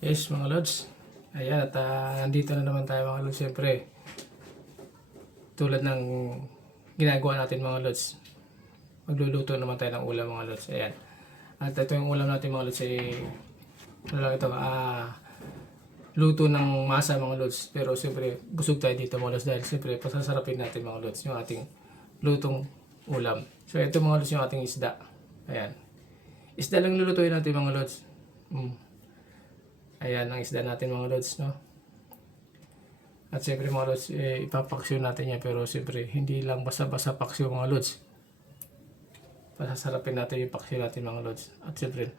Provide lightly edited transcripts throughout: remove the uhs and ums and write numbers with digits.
Yes mga lods, ayan at nandito na naman tayo mga lods. Siyempre tulad ng ginagawa natin mga lods, magluluto naman tayo ng ulam mga lods. Ayan, at ito yung ulam natin mga lods ay ano lang ito, luto ng masa mga lods. Pero siyempre busog tayo dito mga lods dahil siyempre pasasarapin natin mga lods yung ating lutong ulam. So ito mga lods yung ating isda. Ayan, isda lang lulutuin natin mga lods. Ayan ang isda natin mga lods, no? At siyempre mga lods, ipapaksyo natin yan. Pero siyempre, hindi lang basta-basta paksyo mga lods. Pasasarapin natin yung paksyo natin mga lods. At siyempre,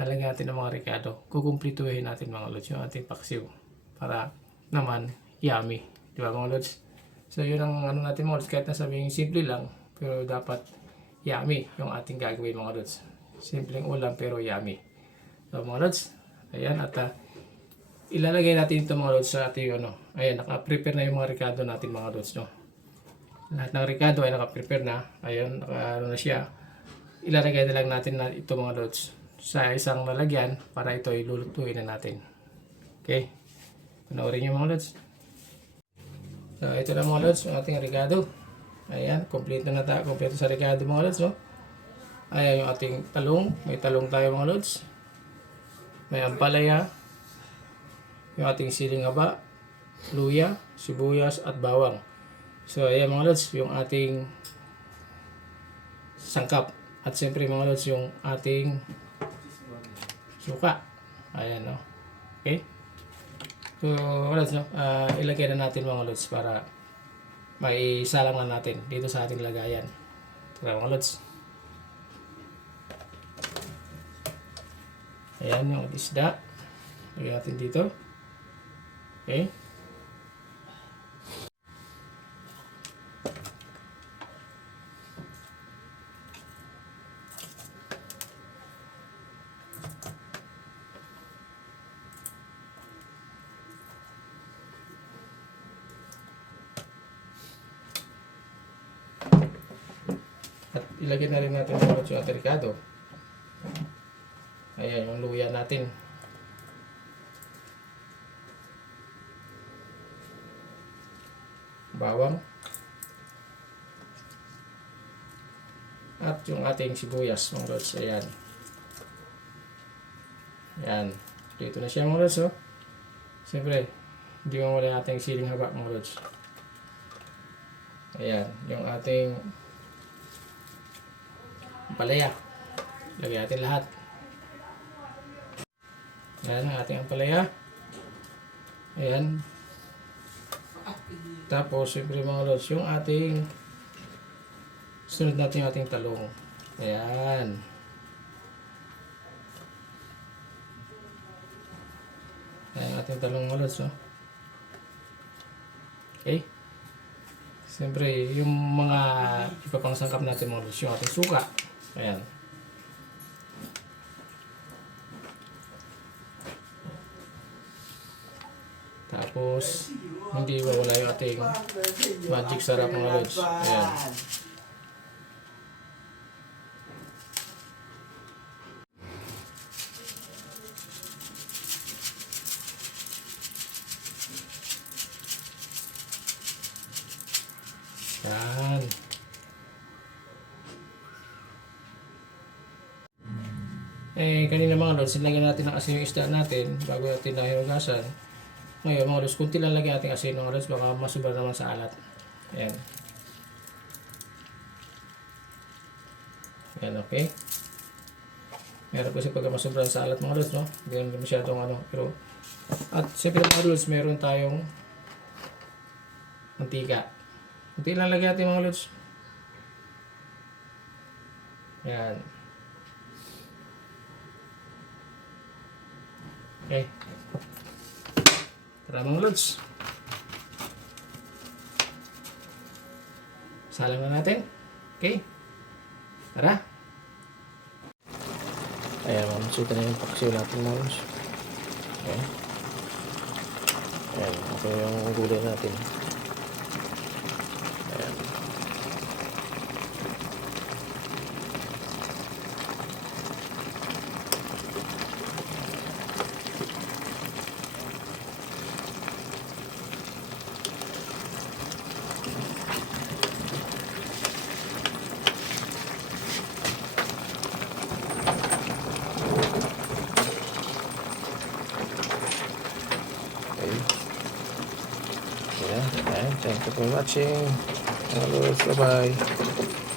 lalagyan natin ng mga rekado. Kukumplituhin natin mga lods yung ating paksyo. Para naman, yummy. Di ba mga lods? So yun ang ano natin mga lods. Kahit na sabihin simple lang, pero dapat yummy yung ating gagawin mga lods. Simpleng ulam pero yummy. So mga lods, ayan, at ilalagay natin ito mga lods sa ating ano. Ayan, naka-prepare na yung mga rekado natin mga lods, no? Lahat ng rekado ay naka-prepare na. Ayan, ano na siya. Ilalagay na lang natin na ito mga lods sa isang lalagyan para ito ay lulutuin na natin. Okay? Panoorin nyo mga lods. So ito na mga lods, yung ating rekado. Ayan, complete na tayo. Kompleto sa rekado mga lods, no? Ayan yung ating talong. May talong tayo mga lods. May ampalaya, yung ating siling haba, luya, sibuyas at bawang. So ayan mga lods, yung ating sangkap. At siyempre mga lods, yung ating suka. Ayan, no? Okay? So mga lods, no? Ilagay na natin mga lods para maisalang na natin dito sa ating lagayan. Tara mga lods. Ayan yung isda. Lagyan natin dito. Okay. At ilagay na rin natin yung ating rekado. Ayan yung luya natin. Bawang. At yung ating sibuyas mga lods. Ayan. Ayan. Dito na siya mga lods, oh. Siyempre, hindi mo wala ating siling haba mga lods. Ayan. Yung ating palaya. Lagyan natin lahat. Ayan ang ating ampalaya. Ayan. Tapos, siyempre mga lods, yung ating sunod natin yung ating talong. Ayan. Ayan ang ating talong mga lods, no? Okay. Siyempre, yung mga iba pang sangkap natin mga lods, yung ating suka. Ayan. Tapos, hindi mawala yung ating magic sarap mga lods. Ayan. Ayan. Kanina mga lods, nilagyan natin ng asin yung isda natin bago natin nahinugasan. Ngayon mga lods, kunti lang lagyan natin asin mga lods, baka masubra naman sa alat. Ayan. Ayan, okay. Meron kasi pagka masubra sa alat mga lods, no? Hindi naman masyadong ano, pero at siyempre mga lods, meron tayong mantika. Kunti lang lagyan natin mga lods. Ayan. Okay. Tara mga lods. Salang na natin. Okay. Tara. Ayan, mamasita na yung paksiw natin mga lods. Okay. Ayan, okay yung gulay natin. Ayan. And thank you for watching. Mga lods, bye-bye.